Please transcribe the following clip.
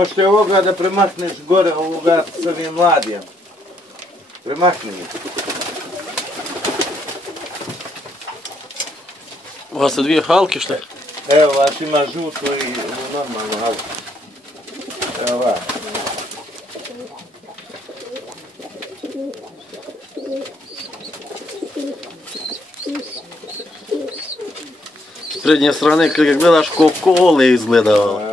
Možete ovoga da premakneš gore ovoga s ovim mladijem. Premakni mi. U vas su dvije halke što je? Evo vas ima žuto i normalno halku. Evo vas. S prednje strane kad ga gledaš ko kole izgleda.